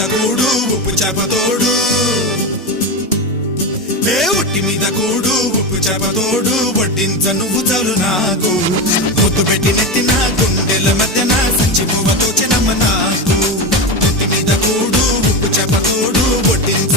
మీద కూడు ఉప్పు చేపతోడు ఒట్టి మీద కూడు ఉప్పు చేపతోడు వడ్డించ నువ్వు చాలు నాకు ముద్దు పెట్టి నెత్తిన గుండెల మధ్యన సంచిపోవతో చెనమ్మ నాకు ఒట్టి మీద కూడు ఉప్పు చేపతోడు వడ్డించ